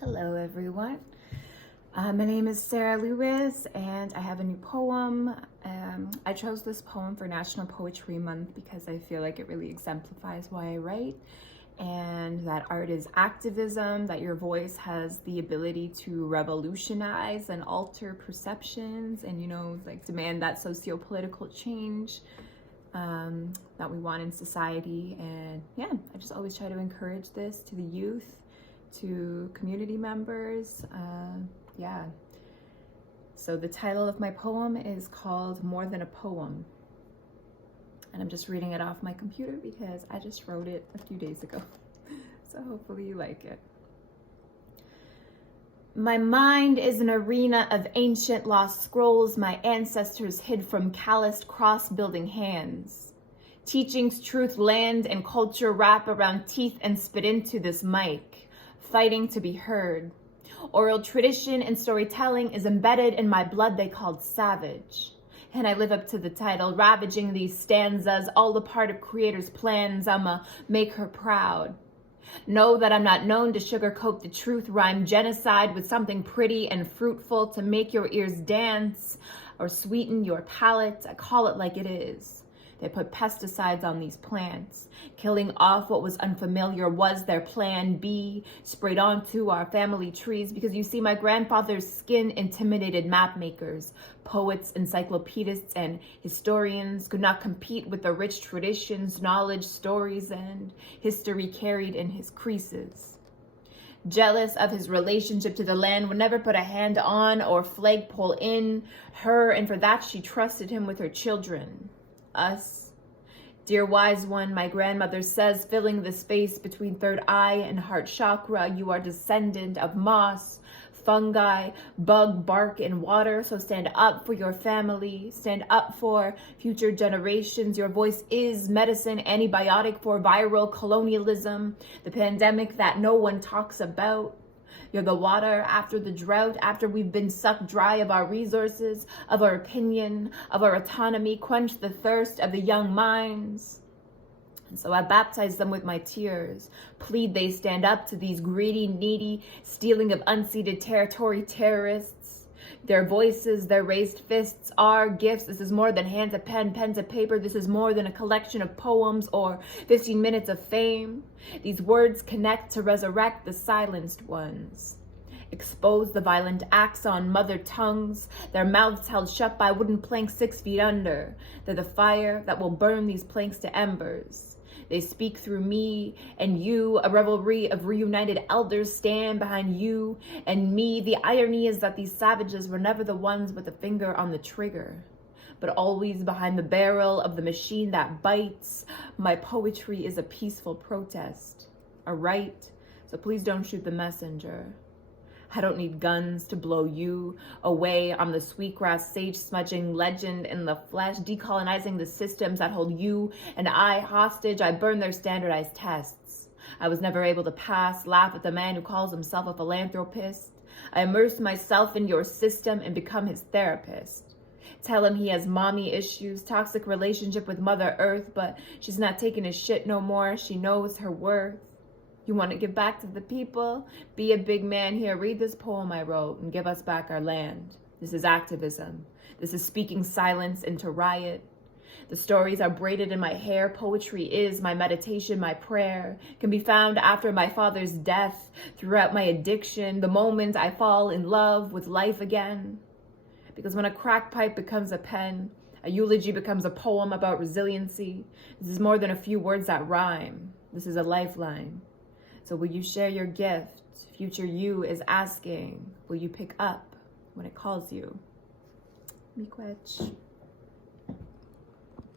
Hello everyone. My name is Sarah Lewis and I have a new poem. I chose this poem for National Poetry Month because I feel like it really exemplifies why I write, and that art is activism, that your voice has the ability to revolutionize and alter perceptions and, demand that socio-political change that we want in society. And yeah, I just always try to encourage this to the youth, to community members. So the title of my poem is called More Than a Poem, and I'm just reading it off my computer because I just wrote it a few days ago. So hopefully you like it. My mind is an arena of ancient lost scrolls my ancestors hid from calloused cross-building hands. Teachings, truth, land, and culture wrap around teeth and spit into this mic, fighting to be heard. Oral tradition and storytelling is embedded in my blood they called savage. And I live up to the title, ravaging these stanzas, all a part of creators' plans. I'ma make her proud. Know that I'm not known to sugarcoat the truth, rhyme genocide with something pretty and fruitful to make your ears dance or sweeten your palate. I call it like it is. They put pesticides on these plants. Killing off what was unfamiliar was their plan B, sprayed onto our family trees because you see my grandfather's skin intimidated map makers. Poets, encyclopedists, and historians could not compete with the rich traditions, knowledge, stories, and history carried in his creases. Jealous of his relationship to the land, would never put a hand on or flagpole in her, and for that she trusted him with her children. Us. Dear wise one, my grandmother says, filling the space between third eye and heart chakra, you are descendant of moss, fungi, bug, bark, and water. So stand up for your family, stand up for future generations. Your voice is medicine, antibiotic for viral colonialism, the pandemic that no one talks about. You're the water after the drought, after we've been sucked dry of our resources, of our opinion, of our autonomy. Quench the thirst of the young minds. And so I baptize them with my tears. Plead they stand up to these greedy, needy, stealing of unceded territory terrorists. Their voices, their raised fists are gifts. This is more than hand to pen, pen to paper. This is more than a collection of poems or 15 minutes of fame. These words connect to resurrect the silenced ones. Expose the violent acts on mother tongues, their mouths held shut by wooden planks 6 feet under. They're the fire that will burn these planks to embers. They speak through me and you, a revelry of reunited elders stand behind you and me. The irony is that these savages were never the ones with the finger on the trigger, but always behind the barrel of the machine that bites. My poetry is a peaceful protest, a right, so please don't shoot the messenger. I don't need guns to blow you away. I'm the sweetgrass sage smudging legend in the flesh, decolonizing the systems that hold you and I hostage. I burn their standardized tests. I was never able to pass, laugh at the man who calls himself a philanthropist. I immerse myself in your system and become his therapist. Tell him he has mommy issues, toxic relationship with Mother Earth, but she's not taking his shit no more. She knows her worth. You want to give back to the people? Be a big man here. Read this poem I wrote and give us back our land. This is activism. This is speaking silence into riot. The stories are braided in my hair. Poetry is my meditation, my prayer. Can be found after my father's death, throughout my addiction, the moment I fall in love with life again. Because when a crack pipe becomes a pen, a eulogy becomes a poem about resiliency. This is more than a few words that rhyme. This is a lifeline. So will you share your gift? Future you is asking, will you pick up when it calls you? Miigwech.